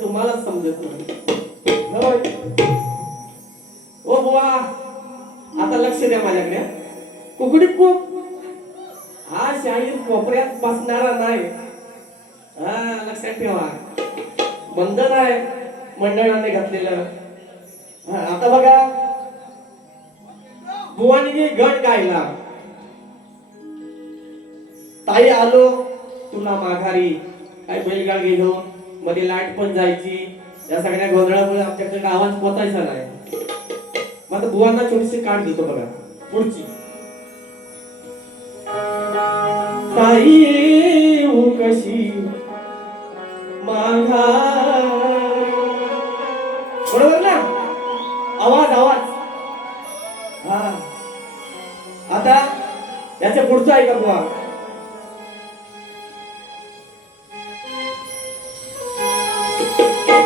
तुम्हाला समजत नाही. ओ बुवा आता लक्ष द्या माझ्याकडे. कुकडीत खूप हा शाहीर कोपऱ्यात बसणारा नाही. हा लक्षात ठेवा. बंधन आहे मंडळाने घातलेलं. आता बघा बुवानी गट गायला. ताई आलो तुला माघारी. काय बैलगाडी घेऊन मध्ये लाईट पण जायची. या सगळ्या गोंधळामुळे आमच्याकडे आवाज पोचायचा नाही. मग आता बुवांना छोटीशी काढ देतो बघा पुढची. ताई कशी माघारी. बरोबर ना. आवाज आवाज. हा आता याच्या पुढचं आहे का बुवा.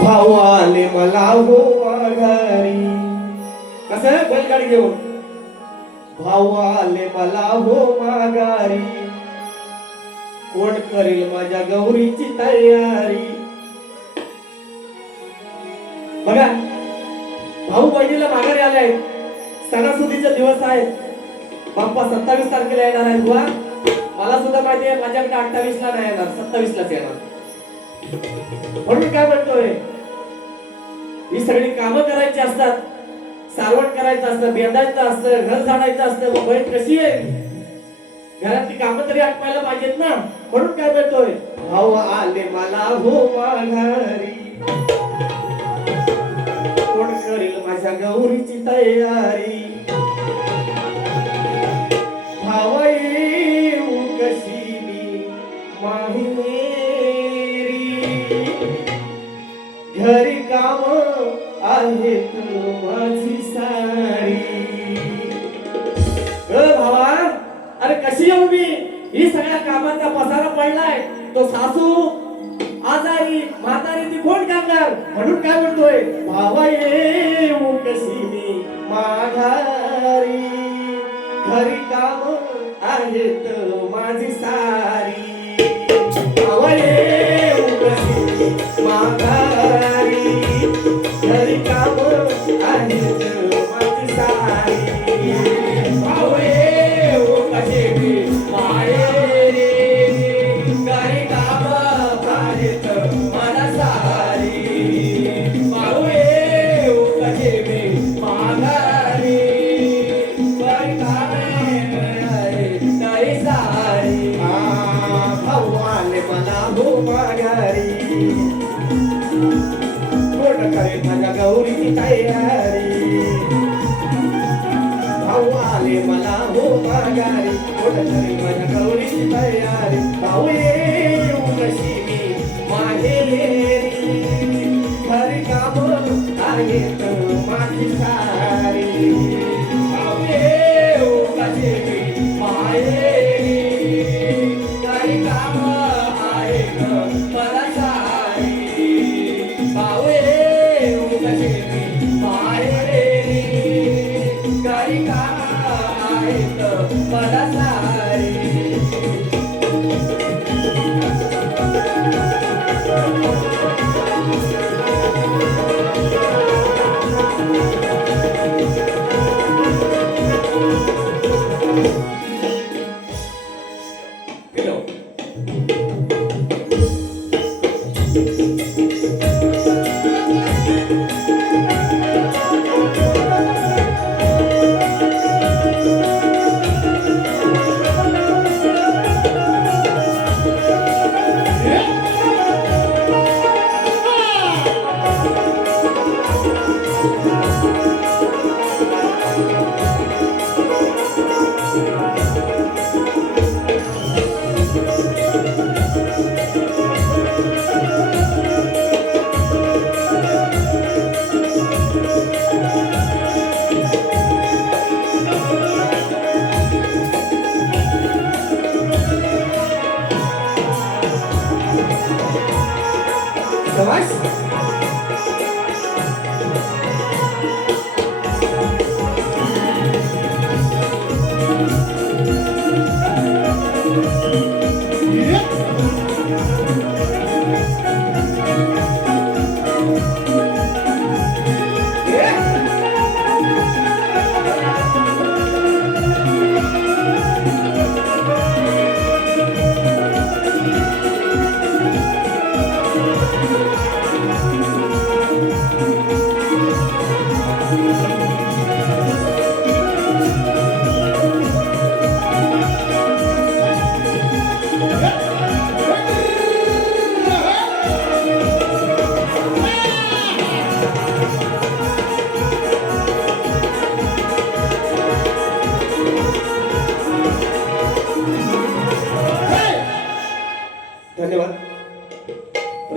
भाऊ आले मला हो माघारी. कसं बैलगाडी घेऊन. भाऊ आले मला हो माघारी. कोण करेल माझ्या गौरीची तयारी. बघा भाऊ बहिणीला माघारी आले आहेत. सणासुदीचे दिवस आहेत. बाप्पा 27 तारखेला येणार आहे बुवा. मला सुद्धा माहिती आहे माझ्याकडे 28 ला नाही येणार, 27 लाच येणार. म्हणून काय म्हणतोय ही सगळी कामं करायची असतात. सारवण करायचं असतं, बेंदायचं असतं, घर झाडायचं असतं. मग बहीण कशी आहे घरातली कामं तरी आटवायला पाहिजेत ना. म्हणून काय म्हणतोय भाऊ आले मला हो माघारी. कोण करेल माझ्या गौरीची तयारी. भावा येऊ कशी मी माहेरी. घरी काम आहेत माझी सारी. भावा अरे कशी येऊ मी. ही सगळ्या कामाचा पसारा पडलाय. तो सासू आजारी म्हातारी ती कोण करणार. म्हणून काय म्हणतोय भावा येऊ कशी मी माघारी. घरी काम आहेत माझी सारी. भावा येऊ कशी माघारी. घरी काम आहेत माझी सारी. भावा येऊ कशी मी माहेरी. घरी काम आहेत मला सारी. भाऊ येऊ कशी मी माघारी. घरी काम आहेत नाही सारी. भाऊ आले मला हो माघारी. कोण करेल माझ्या गौरीची तयारी. भाऊ आले मला हो माघारी. कोण करेल माझ्या गौरीची तयारी. भाऊ येऊ कशी मी माहेरी. घरी काम आहेत माझी सारी. भाऊ येऊ कशी मी माहेरी. घरी काम आहेत मला सारी. भाऊ येऊ कशी मी माहेरी. घरी काम आहेत मला सारी.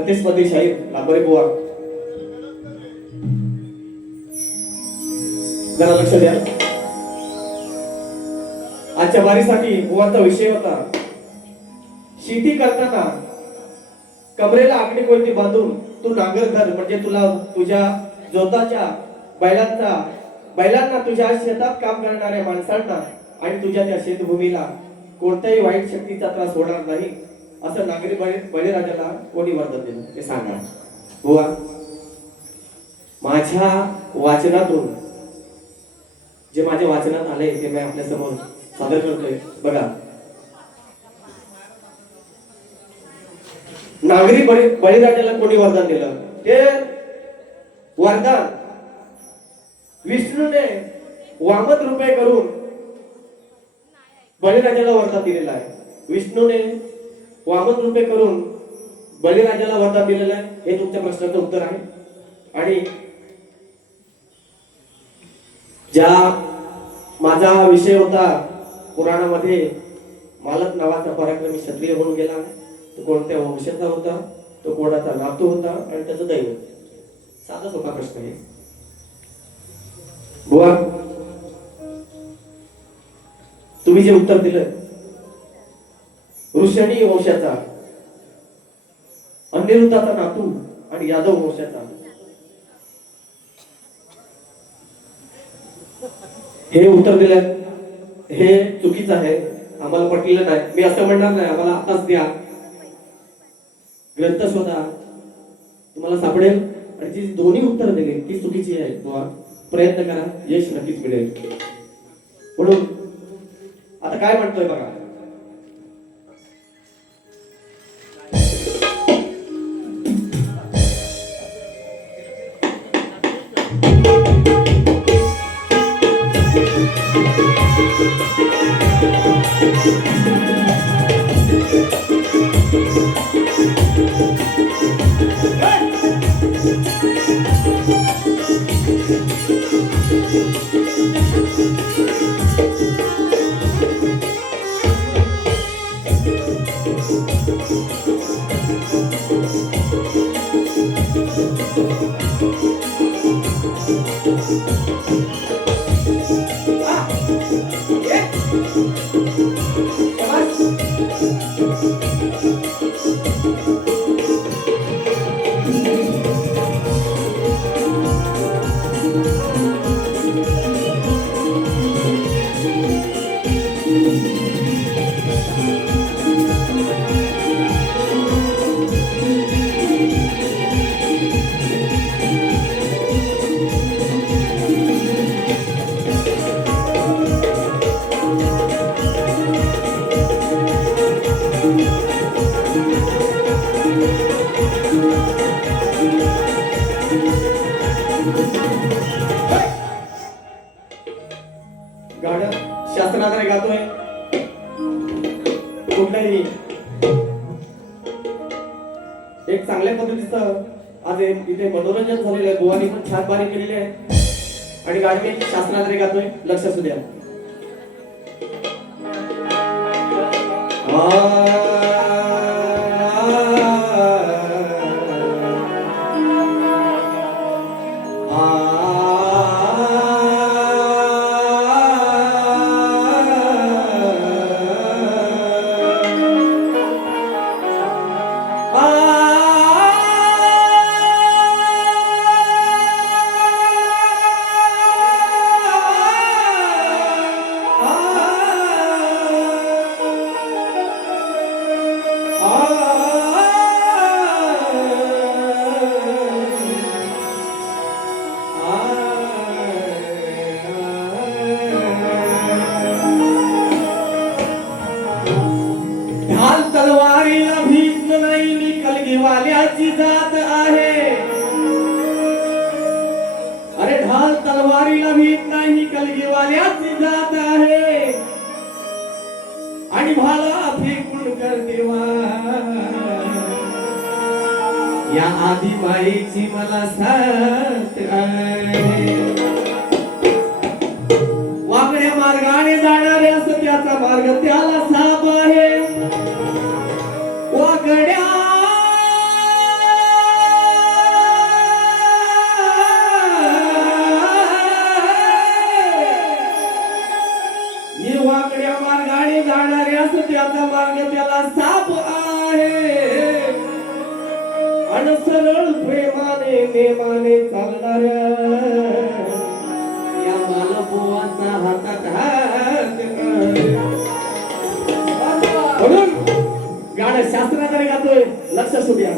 छत्तीसमध्ये शाहीर लांबरे बुवा, जरा लक्ष द्या. आजच्या वारीसाठी बुवांचा विषय होता शेती करताना कमरेला आकडी कोणती बांधून तू नांगर धर, म्हणजे तुला तुझ्या जोताच्या बैलांना तुझ्या शेतात काम करणाऱ्या माणसांना आणि तुझ्या त्या शेतभूमीला कोणत्याही वाईट शक्तीचा त्रास होणार नाही, असं नागरी बळीराजाला कोणी वरदान दिलं ते सांगा. बुवा, माझ्या वाचनातून जे माझ्या वाचनात आले ते मी आपल्या समोर सादर करतोय. बघा, नागरी बळीराजाला कोणी वरदान दिलं, ते वरदान विष्णूने वामन रूपे करून बळीराजाला वरदान दिलेलं आहे. विष्णूने वामन रूपे करून बळीराजाला वरदान दिलेलं आहे. हे तुमच्या प्रश्नाचं उत्तर आहे. आणि ज्या माझा विषय होता पुराणामध्ये मालक नावाचा पराक्रमी क्षत्रिय होऊन गेला, तो कोणत्या वंशाचा होता, तो कोणाचा नातू होता आणि त्याचं दैवत. साधा सोपा प्रश्न आहे. बुवा, तुम्ही जे उत्तर दिलं वृषणी वंशाचा, अनिरुद्धाचा नातू आणि यादव वंशाचा, हे उत्तर दिलं हे चुकीचं आहे, आम्हाला पटलेलं नाही. मी असं म्हणणार नाही आम्हाला आताच द्या, ग्रंथ शोधा, तुम्हाला सापडेल. आणि जी दोन्ही उत्तर दिली ती चुकीची आहे. बुवा, प्रयत्न करा, यश नक्कीच मिळेल. म्हणून आता काय म्हणतोय बघा, गाणं शास्त्राद्वारे गातोय. कुठल्याही एक चांगल्या पद्धतीचं आज इथे मनोरंजन झालेलं आहे. बुवानी पण छान बारी केलेली आहे आणि गाणी शास्त्राद्वारे गातोय. लक्ष असू द्या. तलवारीला भीत नाही, मी कलगीवाल्याची जात आहे. अरे ढाल तलवारीला भीत नाही, कलगीवाल्याची जात आहे. आणि भाला फेकून करते या आदिबाईची मला साथ आहे. वाकड्या मार्गाने जाणाऱ्या सत्याचा मार्ग त्याला साप आहे. वाकड्या असल्यास त्याचा मार्ग त्याला साप आहे आणि सरळ प्रेमाने नेमाने चालणाऱ्या या मालपोवाचा हातात हात म्हणून गाणं शास्त्राकडे गातोय लक्ष असू द्या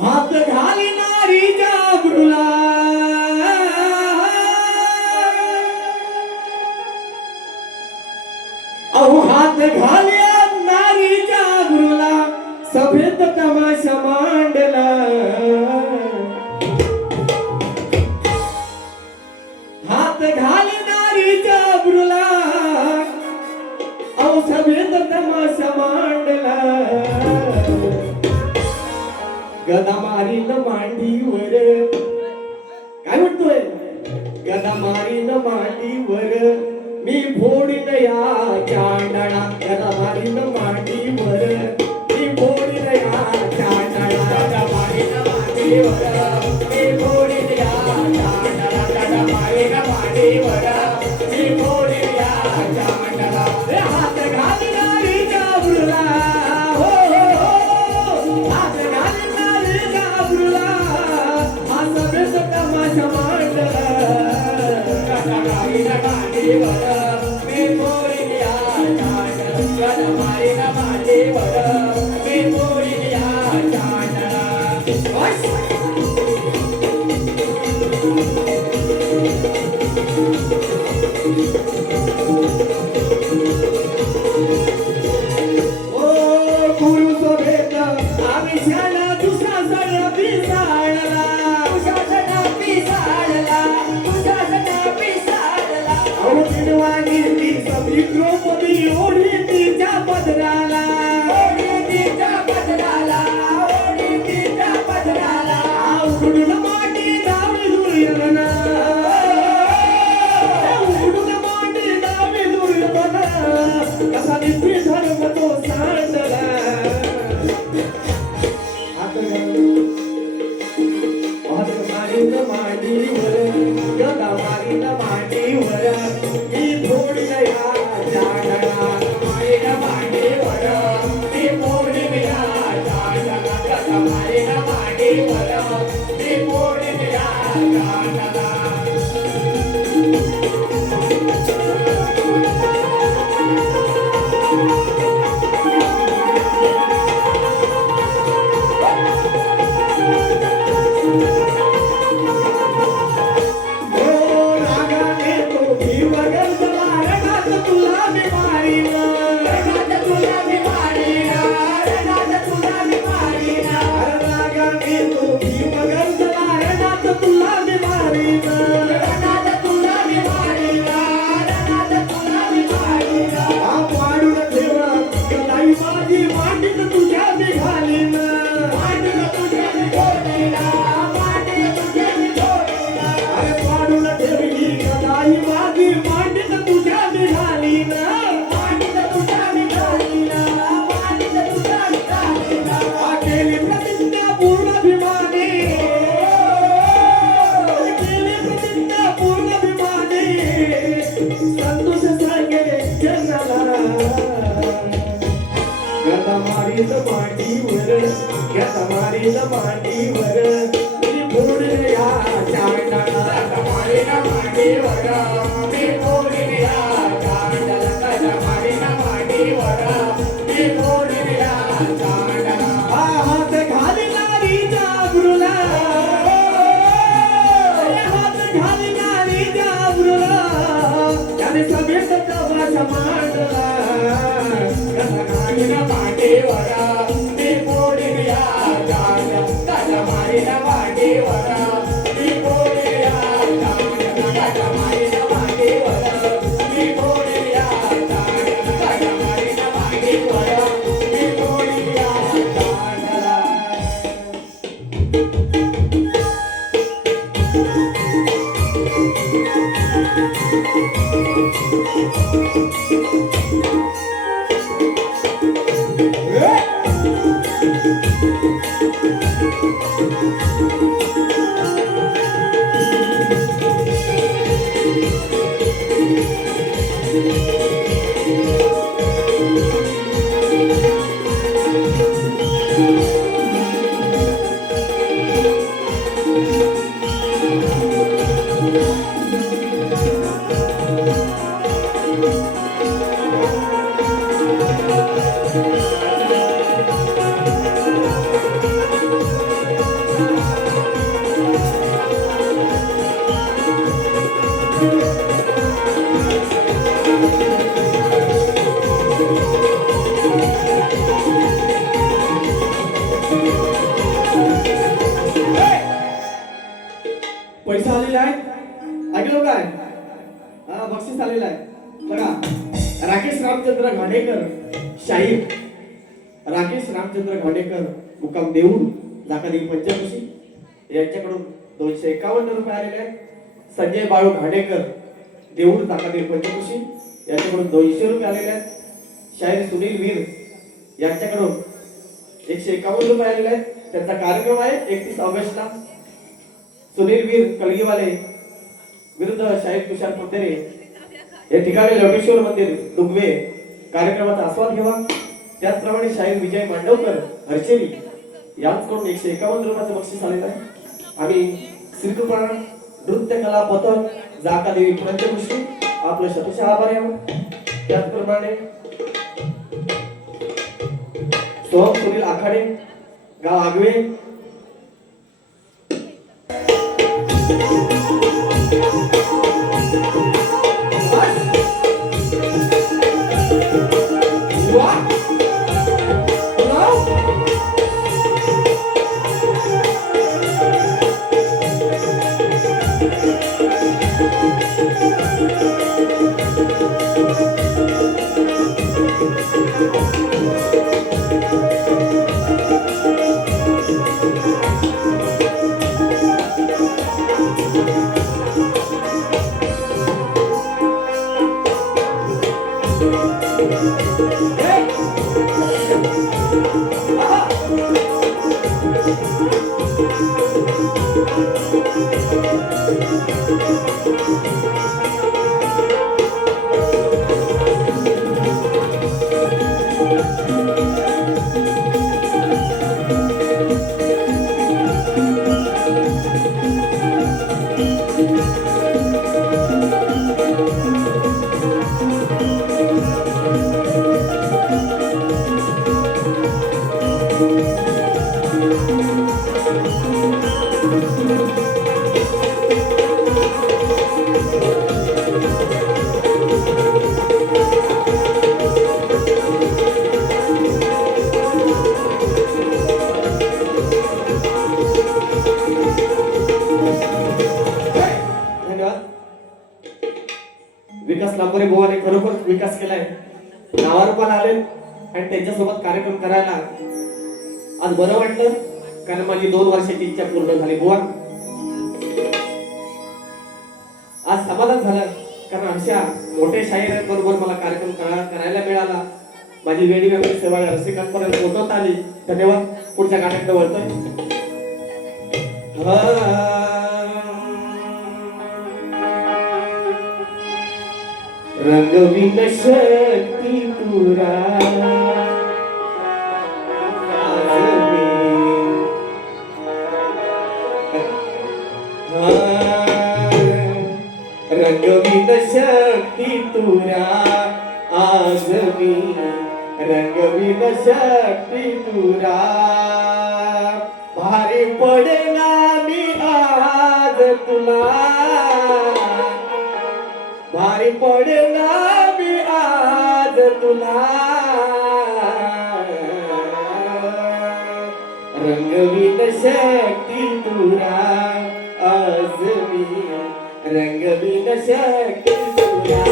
हात घालणारी जागृला अहो हात घालणारी जागृला सभेत तमाशा मांडला हात घालणारी जागृला अहो सभेत तमाशा मांडला गदा मारील मांडीवर काय म्हणतोय गदा मारील मांडीवर मी फोडीन या चांदणा गदा मारील मांडीवर मी फोडीन या चांदणा गदा मारील मांडीवर मी फोडीन या चांदणा गदा मारील मांडीवर मी फोडीन या चांदणा हात घालणारी जागृला हो हात घालणारी जागृला हा सभेत तमाशा मांडला गदा मारील मांडीवर मी फोडीन या चांदणा गदा मारील मांडीवर मी फोडीन या चांदणा द्रौपदी ओढी तिच्या पदराला ओढी तिच्या पदराला ओढी तिच्या पदराला उडून माटी दावी दुर्योधना उडून माटी दावी दुर्योधना कसा निपी धर्म तो सांडला हात मारील मांडीवर गदा मारील मांडीवर मी फोडीन या चांदणा मारील मांडीवर मी फोडीन या चांदणा गदा मारील मांडीवर मी फोडीन या चांदणा मारील मांडीवर मी फोडीन या चांदणा गदा मारील मांडीवर मी फोडीन या चांदणा गदा मारील मांडीवर मी फोडीन या चांदणा हात घालणारी जागृला हात घालणारी जागृला त्याने सभेत तमाशा मांडला गदा मारील मांडीवर मी फोडीन या गदा मारील मांडीवर मी फोडीन या चांदणा गदा मारील मांडीवर मी फोडीन या चांदणा गदा मारील मांडीवर मी फोडीन या चांदणा पैसा आलेला आहे ऐकलो काय? हा बक्षीस आलेला आहे बघा. राकेश रामचंद्र घाडेकर शाहीर, राकेश रामचंद्र घाडेकर मुक्काम देऊळ जाकादेवी पंचकृषी यांच्याकडून 251 रुपये आलेले आहेत. संजय बाळू घाडेकर देऊळ जाकादेवी पंचकृषी यांच्याकडून 200 रुपये आलेले आहेत. शाहीर सुनील वीर यांच्याकडून 151 रुपये आलेले आहेत. त्यांचा कार्यक्रम आहे 31 ऑगस्टला. सुनील वीर कलगीवाले विरुद्ध शाहीर तुषार पंधरे या ठिकाणी लोकेश्वर मंदिर डुगवे कार्यक्रमाचा आस्वाद घ्यावा. त्याचप्रमाणे शाहीर विजय मांडवकर हर्षेरी यांच्याकडून 151 रुपयाचं बक्षीस आलेलं आहे. आम्ही श्रीकृपा नृत्य कला पथक जाकादेवी पंचकृषी आपलं शतशः आभारी आहोत. त्याचप्रमाणे सोहम सुनील आखाडे गाव आगवे विकास लांबरे बुवाने खरोखर विकास केलाय. नावारूपाला आले आणि त्यांच्यासोबत कार्यक्रम करायला आज बरं वाटलं, कारण माझी 2 वर्षाची इच्छा पूर्ण झाली बुवा. आज समाधान झालं, कारण अशा मोठ्या शाहीरांबरोबर मला कार्यक्रम करायला मिळाला. माझी वेळी सेवा रसिकांपर्यंत पोहोचवता आली. धन्यवाद. पुढच्या गाण्याकडे वळतोय. रंगविन शक्ती तुरा रंगविन शक्ती तुरा आज मी रंगविन शक्ती तुरा भारी पडेना मी आज तुला भारी पडेना मी आज तुला रंगविन शक्ती तुरा आज मी रंगविन शक्ती तुरा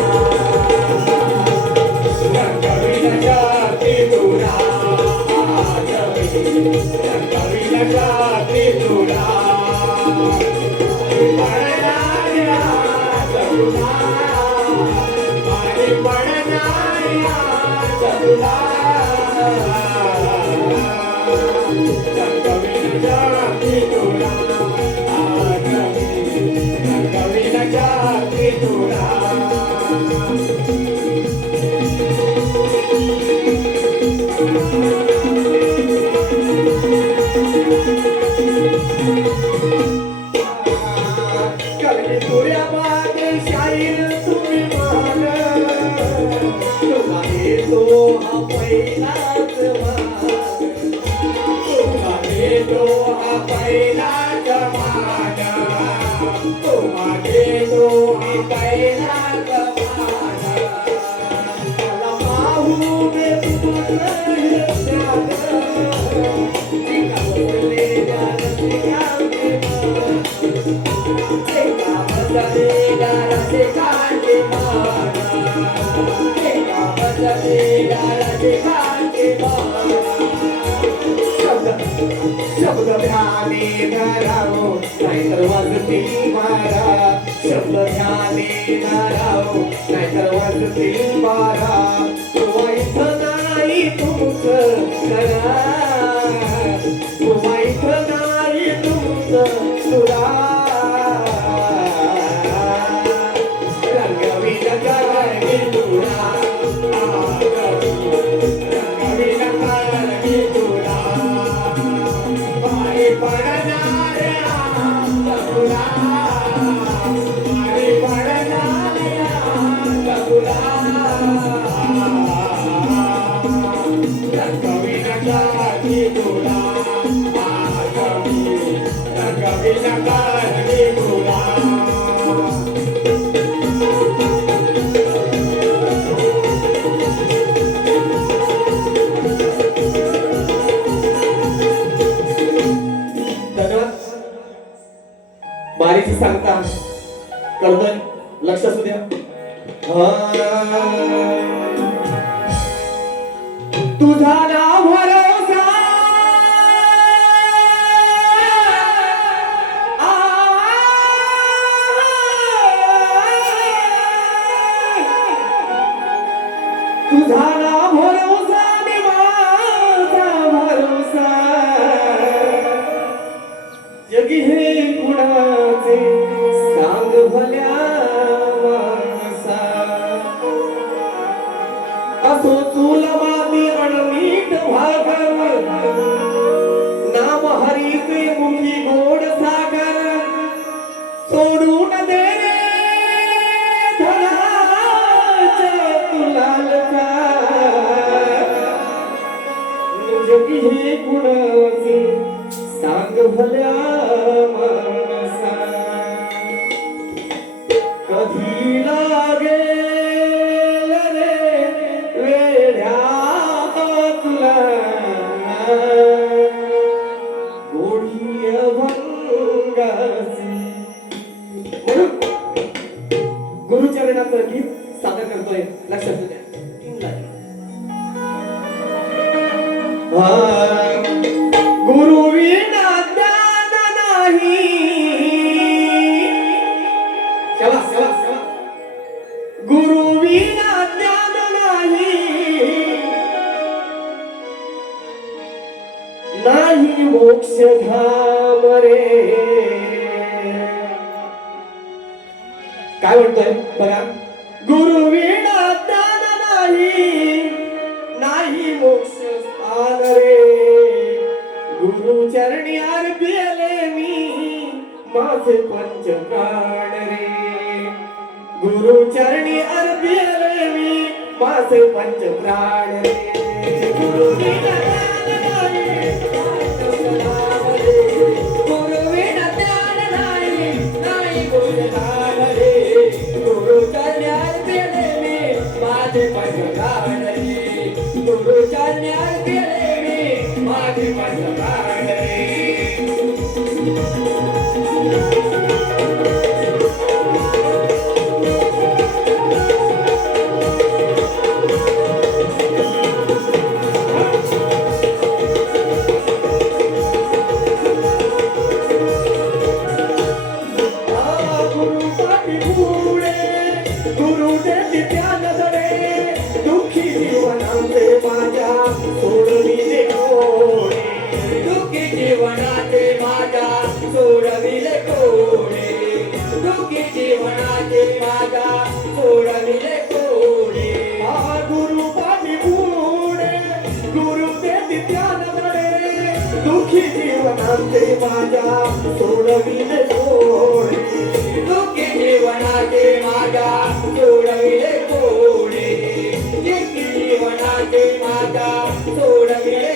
रंगविन शक्ती तुरा आज मी रंगविन शक्ती तुरा देतो हा पहिलाच मान, तुला देतो हा पहिलाच मान, तुला देतो हा पहिलाच मान. मला पाहू दे तुझं ध्यान, एका बसलेल्या रसिकाचे मन, एका बसलेल्या रसिकाचे मन, एका बसलेल्या रसिकाचे मन. शब्द ध्याने धरावो नाहीतर वाजतील मारा, शब्द ध्याने धरावो नाहीतर वाजतील मारा. वाईट नाही तुमचं करा, वाईट नाही तुमचं सुरा. रंगवी नकारगी तुला, रंगवी नकारगी तुला, पायी पडणाऱ्या तुला, पायी पडणाऱ्या तुला. रंगवी नकारगी तुला, रंगवी नकारगी तुला. बारीची सांगता कळतोय, लक्ष असू द्या. तुझा नाव भरोसा तुझा नाव भरोसा आणि माझा भरोसा, जगी हे कुणाचे सांग भल्या माणसा. असो चूल माती अणनीट भाकर, नाम हरीचे मुखी गोड सागर. सोडून दे रे धनाच्या तुलालचा, जगी हे कुणाचे सांग भल्या माणसा. कधी लागेल रे वेड्या तुला गोडी अभंगाची. म्हणून गुरुचरणाचं गीत सादर करतोय, लक्षात द्या. गुरु विना ज्ञान नाही, शाबास शाबास शाबास. गुरु विना ज्ञान नाही, नाही मोक्ष धाम रे. काय म्हणतोय बघा, गुरु विना ज्ञान नाही, नाही मोक्ष स्थान रे. गुरु चरणी अर्पिले मी माझे पंच प्राण रे. गुरु चरणी अर्पिले मी माझे पंच प्राण रे. गुरु विना ज्ञान नाही, गुरु विना ज्ञान नाही, नाही मोक्ष धाम रे. गुरु चरणी अर्पिले मी माझे पंच प्राण रे. गुरु चरणी अर्पिले मी माझे पंच प्राण रे. गुरु देती ज्ञान धडे, दुःखी जीवनाचे माझ्या सोडविले कोणी. दुःखी जीवनाचे माझ्या सोडविले कोणी. दुःखी जीवनाचे माझ्या सोडविले कोणी. गुरु पाठी पुढे, गुरु देती ज्ञान धडे, दुःखी जीवनाचे माझ्या सोडविले कोणी. दुःखी जीवनाचे माझ्या सोडविले कोणी. जेवणाची माता सोड गेले